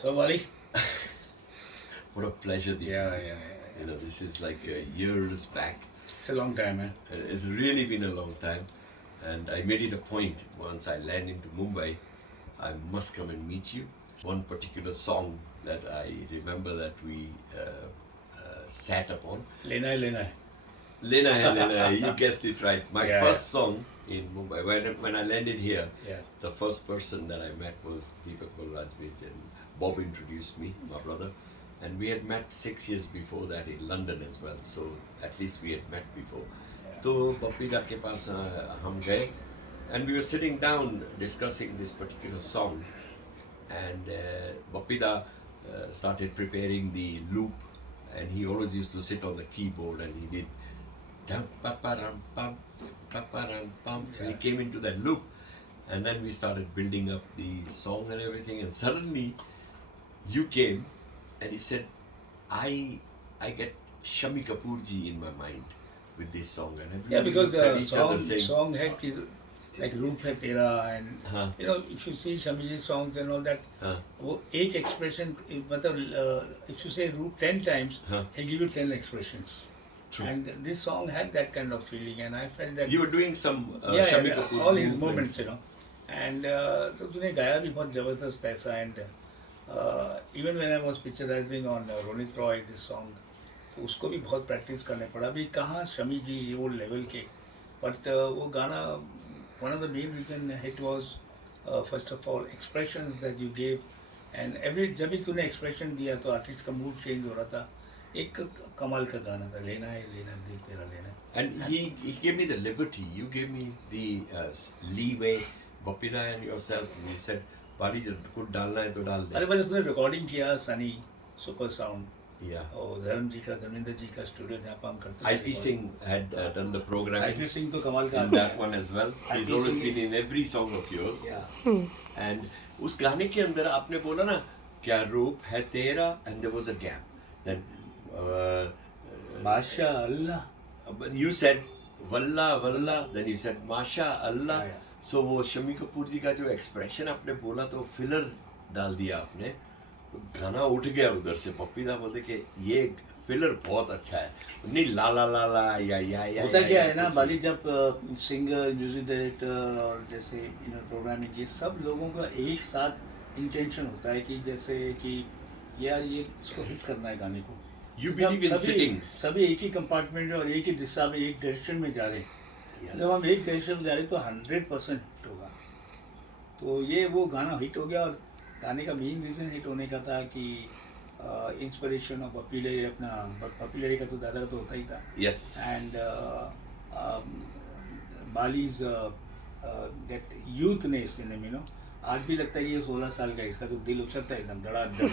So, Malik? What a pleasure, Yeah, Deepak. yeah, yeah. You know, this is like years back. It's a long time, man. It's really been a long time. And I made it a point once I land into Mumbai, I must come and meet you. One particular song that I remember that we sat upon. Lena hai, Lena hai. Lena Hai Lena Hai, you guessed it right. My Yeah, first song in Mumbai, when I landed here, Yeah. the first person that I met was Deepak Balrajvij, and Bob introduced me, my brother. And we had met 6 years before that in London as well, so at least we had met before. तो बपीदा के पास हम गए, and we were sitting down discussing this particular song, and Bapida started preparing the loop, and he always used to sit on the keyboard and he did dum pa pa ram pam pa pa ram pam. So he came into that loop, and then we started building up the song and everything, and suddenly you came and he said, I get Shami Kapoor ji in my mind with this song, and Yeah, everybody because looks at the each other song, saying, song hai like Roop Hai Tera, and Huh. you know, if you see Shami's songs and all that, huh, वो एक expression, मतलब if you say Roop 10 times, Huh. he'll give you 10 expressions. True. And this song had that kind of feeling, and I felt that You were doing some yeah, Shami yeah, Kapoor's all his movements. moments, you know. And तो तूने गाया भी बहुत जबरदस्त ऐसा, and even when I was picturizing on Ronit Roy this song, तो उसको भी बहुत प्रैक्टिस करने पड़ा. अभी कहाँ शमी जी वो लेवल के, बट वो गाना, one of the main reason it was first of all expressions that you gave, and every जब भी तूने expression दिया तो artist का mood change हो रहा था. एक कमाल का गाना था, लेना है दिल तेरा लेना है. And he gave me the liberty, you gave me the leeway, Bapida and yourself, and you said, Bali, कुछ डालना है तो डाल अरे दे. बस तूने रिकॉर्डिंग किया सनी सुपर साउंड Yeah. और धर्मेंद्र जी का स्टूडियो जहाँ पर हम करते IP Singh had done the programming IP Singh तो कमाल का in आदमी that है. one as well. IP He's always Singh been in every song of yours. Yeah. And उस गाने के अंदर आपने बोला ना, क्या रूप है तेरा, and there was a gap. Then माशा अल्लाह. you said वल्ला वल्ला, then you said माशा अल्लाह. Yeah, yeah. So वो शमी कपूर जी का जो एक्सप्रेशन आपने बोला तो फिलर डाल दिया आपने, तो गाना उठ गया उधर से. पप्पीदा बोलते कि ये फिलर बहुत अच्छा है, नहीं ला ला ला ला या होता क्या है ना कुछ बाली, जब सिंगर म्यूजिक डायरेक्टर और जैसे प्रोग्रामिंग, ये सब लोगों का एक साथ इंटेंशन होता है कि जैसे कि यार ये इसको हिट करना है गाने को. You जब believe in sittings. सभी एक ही कंपार्टमेंट में और एक ही दिशा में एक डायरेक्शन में जा रहे हैं. Yes. जब हम एक डायरेक्शन में जा रहे हैं तो 100% हिट होगा. तो ये वो गाना हिट हो गया, और गाने का मेन रीज़न हिट होने का था कि इंस्पिरेशन ऑफ पॉपुलर, अपना पॉपुलर का तो दादा का तो होता ही था. Yes. And believes that youthness in him, आज भी लगता है कि ये 16 साल का है, इसका तो दिल उछलता है एकदम धड़ाधड़.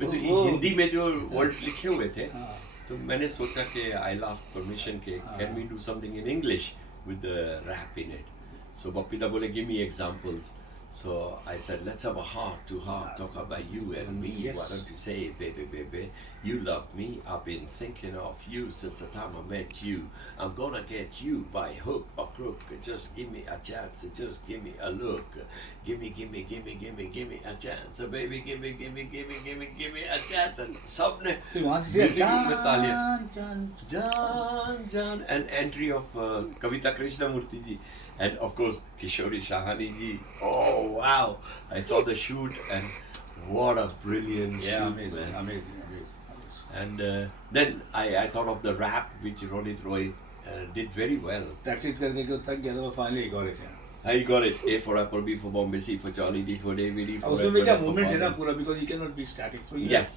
तो हिंदी में जो वर्ड्स लिखे हुए थे, हाँ. तो मैंने सोचा कि आई आस्क परमिशन के can we do something in English with rap in it. So बप्पीदा बोले give me examples. So I said, let's have a heart-to-heart talk about you and me. Yes. Why don't you say it, baby, baby? You love me. I've been thinking of you since the time I met you. I'm gonna get you by hook or crook. Just give me a chance. Just give me a look. Give me a chance. So baby, give me a chance. And सबने फिर वहाँ से music में तालियां. जान Jan Jan, and entry of Kavita Krishnamurti ji, and of course Kishori Shahani ji. Oh wow! I saw the shoot, and what a brilliant Yeah, shoot, amazing, man. amazing. And then I thought of the rap which Ronit Roy did very well. Practice करके को थक गया तो finally एक और है. I got it. A for apple, B for Bombay, C for Charlie, D for David, E for उसमें भी क्या Edward, F for मूवमेंट है ना Father. पूरा, because you can not be static. So Yes,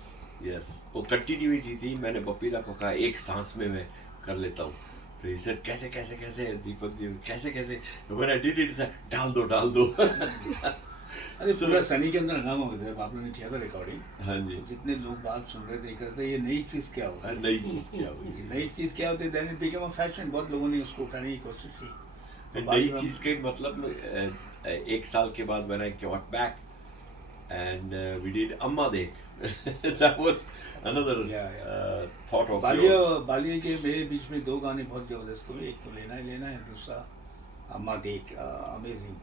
yes. वो continuity थी. मैंने बप्पीदा को कहा एक सांस में मैं कर लेता हूँ. तो he said कैसे कैसे कैसे दीपक जी कैसे कैसे. When I did it, he said डाल दो. अरे पूरा सनी के अंदर हंगामा हो गया. आप लोगों ने किया था रिकॉर्डिंग, हाँ जी. तो जितने लोग बात सुन रहे थे कर रहे थे ये नई चीज़ क्या होती है, नई चीज क्या ये हुई. नई चीज़ क्या होती है. Then it become a fashion. बहुत लोगों ने उसको उठाने की कोशिश की. नई चीज के मतलब एक साल के बाद when I got back and we did Amma Dekh. That was another Yeah. thought of yours. Ballia के मेरे बीच में दो गाने बहुत ज़बरदस्त हुए. एक तो लेना है, दूसरा अम्मा देख, अमेजिंग.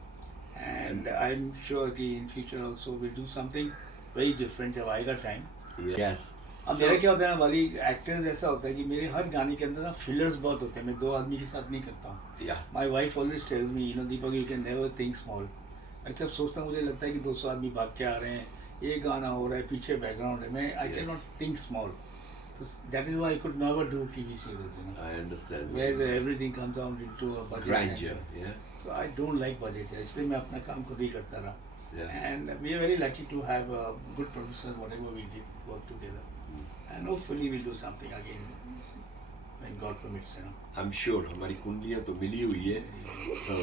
and I'm sure कि in future also we'll do something very different जब आएगा time. Yes. अब मेरा क्या होता है ना वाली एक्टर्स ऐसा होता है कि मेरे हर गाने के अंदर ना फिलर्स बहुत होते हैं, मैं दो आदमी के साथ नहीं करता हूँ. Yeah. My wife always tells me, you know Deepak you can never think small. मैं जब सोचता हूँ मुझे लगता है कि 200 आदमी भाग के आ रहे हैं, ये गाना हो रहा है, पीछे बैकग्राउंड है, मैं आई Yes. Can not think small. So that is why I could never do TV serials, you know, I understand. where everything comes down into a budget. Grandeur. Yeah. So I don't like budget, इसलिए मैं अपना काम खुद ही करता रहा. Yeah. And we are very lucky to have good producers, whatever we did work together. And hopefully we'll do something again when God permits, you know. I'm sure हमारी कुंडलियाँ तो मिली हुई है. So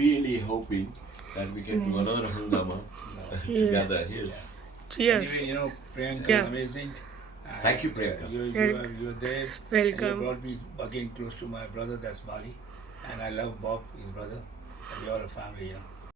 really hoping that we can do another hangama together. Yes. Cheers. Anyway, you know, Priyanka Yeah. is amazing. And, Thank you, Priyanka. You're there. Welcome. And you brought me again close to my brother, that's Bali. And I love Bob, his brother. And we are a family, you know.